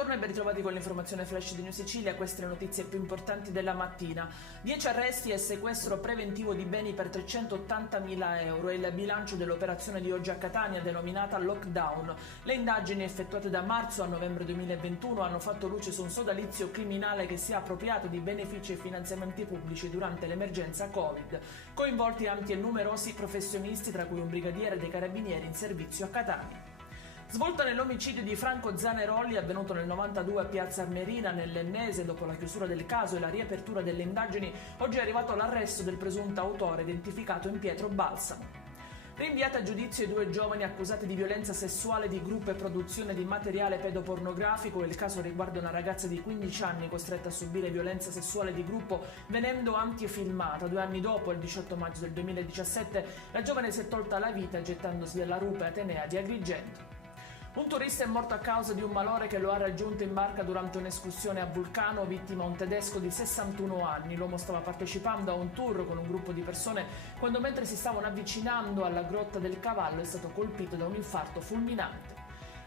Buongiorno e ben ritrovati con l'informazione flash di New Sicilia. Queste le notizie più importanti della mattina. 10 arresti e sequestro preventivo di beni per 380.000 euro è il bilancio dell'operazione di oggi a Catania denominata Lockdown. Le indagini effettuate da marzo a novembre 2021 hanno fatto luce su un sodalizio criminale che si è appropriato di benefici e finanziamenti pubblici durante l'emergenza Covid. Coinvolti anche numerosi professionisti, tra cui un brigadiere dei carabinieri in servizio a Catania. Svolta nell'omicidio di Franco Zanerolli avvenuto nel 92 a Piazza Armerina, nell'Ennese, dopo la chiusura del caso e la riapertura delle indagini, oggi è arrivato l'arresto del presunto autore identificato in Pietro Balsamo. Rinviata a giudizio i 2 giovani accusati di violenza sessuale di gruppo e produzione di materiale pedopornografico. Il caso riguarda una ragazza di 15 anni costretta a subire violenza sessuale di gruppo venendo antifilmata. 2 anni dopo, il 18 maggio del 2017, la giovane si è tolta la vita gettandosi dalla rupe Atenea di Agrigento. Un turista è morto a causa di un malore che lo ha raggiunto in barca durante un'escursione a Vulcano, vittima un tedesco di 61 anni. L'uomo stava partecipando a un tour con un gruppo di persone quando, mentre si stavano avvicinando alla Grotta del Cavallo, è stato colpito da un infarto fulminante.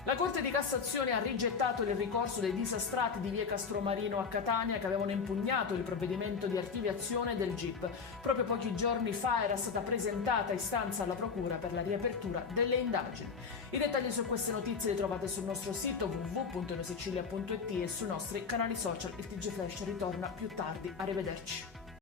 La Corte di Cassazione ha rigettato il ricorso dei disastrati di via Castromarino a Catania che avevano impugnato il provvedimento di archiviazione del GIP. Proprio pochi giorni fa era stata presentata istanza alla Procura per la riapertura delle indagini. I dettagli su queste notizie li trovate sul nostro sito www.neusicilia.it e sui nostri canali social. Il TG Flash ritorna più tardi. Arrivederci.